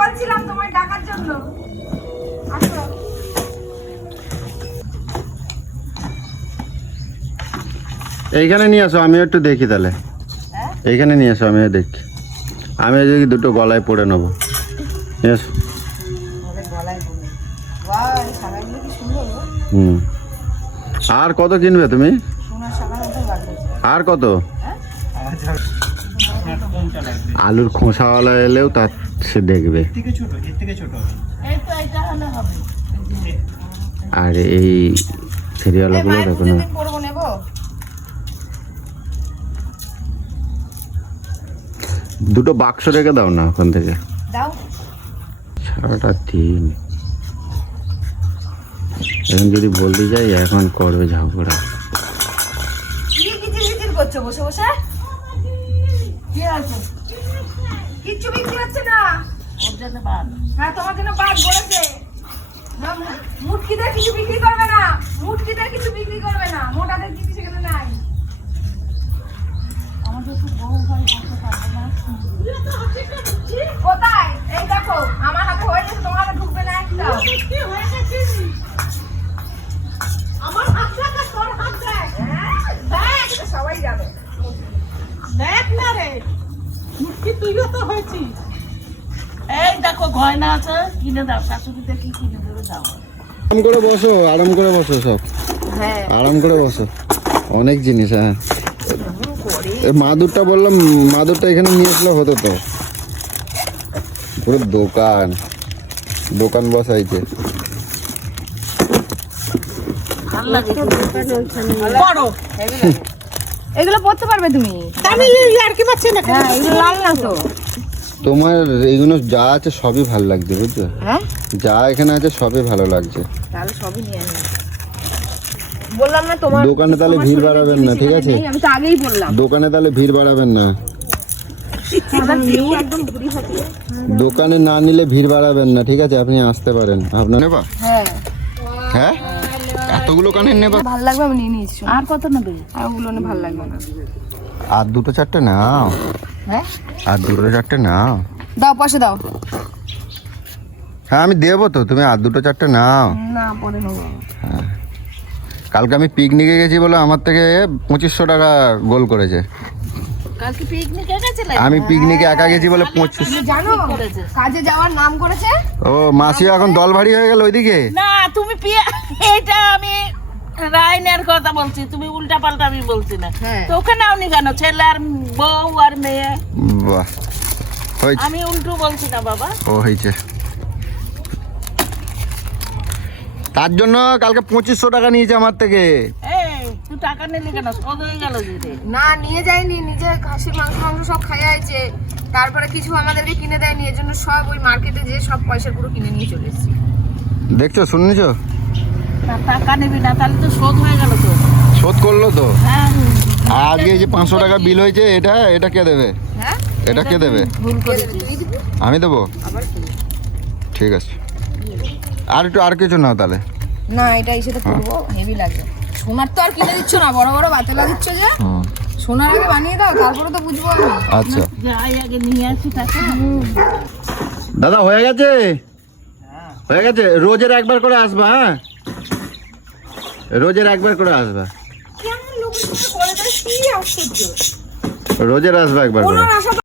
বলছিলাম তোমায় ডাকার জন্য। আসো। এইখানে নিয়ে আসো, আমি একটু দেখি তাহলে। এইখানে নিয়ে আসো, আমিও দেখি। আমি যদি দুটো গলায় পরে নেবো। নিয়ে আসো। হুম, আর কত কিনবে তুমি? আর কত? আলুর খোসাওয়ালা এলেও তার সে দেখবে। আর এই ফেরিওয়ালাগুলো দেখো না, দুটো বাক্স রেখে দাও না ওখান থেকে। সারাটা দিন এখন যদি বলতে যাই এখন করবে ঝগড়া। করছো বসে বসে? কি আছে? কিচ্ছু বিক্রি হচ্ছে না। ওর জন্য বাদ। হ্যাঁ, তোমার জন্য বাদ বলেছে। মুটকিদের কিছু বিক্রি করবে না, মুটকিদের কিছু বিক্রি করবে না, মোটাদের কিছু সেখানে নাই। আমাদের তো বউ ভাই বলতে পারবে না। কোথায়? এই দেখো, আমার হাতে হয়ে গেছে, তোমার হাতে ঢুকবে না একটাও। আমার হাত থেকে তোর হাত দেখ। দেখ, সবাই যাবে। দেখ না রে, মুটকি তুইও তো হয়েছিস। এই দেখো গয়না আছে, কিনে দাও। শাশুড়িতে কি কিনে দেবে দাও। আরাম করে বসো, আরাম করে বসো সব। হ্যাঁ, আরাম করে বসো। অনেক জিনিস। হ্যাঁ, মাদুরটা বললাম, মাদুরটা এখানে নিয়ে আসলে হতো তো। পুরো দোকান দোকান বসাইছে। এগুলো পড়তে পারবে তুমি? আমি আর কি পাচ্ছি না। হ্যাঁ, এগুলো লাল না তো। তোমার এইগুলো যা আছে সবই ভালো লাগছে, বুঝছো? হ্যাঁ, যা এখানে আছে সবই ভালো লাগছে। তাহলে সবই নিয়ে আনি। বললাম না তোমার দোকানে তাহলে ভিড় বাড়াবেন না, ঠিক আছে? আমি তো আগেই বললাম। দোকানে তাহলে ভিড় বাড়াবেন না। একদম ঘুরি হাতে। দোকানে না নিলে ভিড় বাড়াবেন না, ঠিক আছে? আপনি আসতে পারেন। আপনার নেবা? হ্যাঁ হ্যাঁ, এতগুলো কানের নেবা? ভালো লাগবে, আমি নিয়ে নিয়েছি। আর কত নেবে? আর ওগুলো নিয়ে ভালো লাগবে না। আর দুটো চারটে নাও। হ্যাঁ, আর দুটো চারটে নাও। দাও, পয়সা দাও। হ্যাঁ, আমি দেবো তো, তুমি আর দুটো চারটে নাও। না, পরে নেবো। হ্যাঁ, কালকে আমি পিকনিকে গেছি বলে আমার থেকে 2500 টাকা গোল করেছে। কালকে পিকনিকে গেছিলে? আমি পিকনিকে একা গেছি বলে 2500। জানো কাজে যাওয়ার নাম করেছে। ও, মাসিও এখন দল ভারী হয়ে গেল ওইদিকে। না, তুমি এইটা আমি রাইনের কথা বলছি, তুমি উল্টা পাল্টা আমি বলছি না। তো ওখানে আওনি কেন? ছেলে আর বউ আর মেয়ে। বাহ, হয়েছে। আমি উল্টো বলছি না বাবা। ও হয়েছে, তার জন্য কালকে 2500 টাকা নিয়েছে আমার থেকে। এই তুই টাকা নিলি কেন? শোধ হয়ে গেল যে। না, নিয়ে যায়নি, নিজে খাসির মাংস সব খাই আছে। তারপরে কিছু আমাদেরকে কিনে দেয়নি, এর জন্য সব ওই মার্কেটে যে সব পয়সা পুরো কিনে নিয়ে চলে এসেছি। দেখছো, শুনছো? না, টাকা নিবি না, তাহলে তো শোধ হয়ে গেল তো। শোধ করলো তো। হ্যাঁ, আজকে এই যে 500 টাকা বিল হয়েছে, এটা কে দেবে? হ্যাঁ, এটা কে দেবে? ভুল করেছি। আমি দেবো? ঠিক আছে, আর কিছু নাও তাহলে। না, এটাই সেটা করবো, হেভি লাগবে। সোনার তো আর কিনে দিচ্ছ না, বড় বড় বাতেলা দিচ্ছ যে। সোনার আগে বানিয়ে দাও, তারপরে তো বুঝবো আমি। আচ্ছা, যাই আগে নিয়ে আসি টাকা। দাদা হয়ে গেছে? হয়ে গেছে। রোজের একবার করে আসবা। হ্যাঁ, রোজের একবার করে আসবা। কেমন লোকের সাথে করে দেয়, কি আশ্চর্য। রোজের আসবা একবার করে।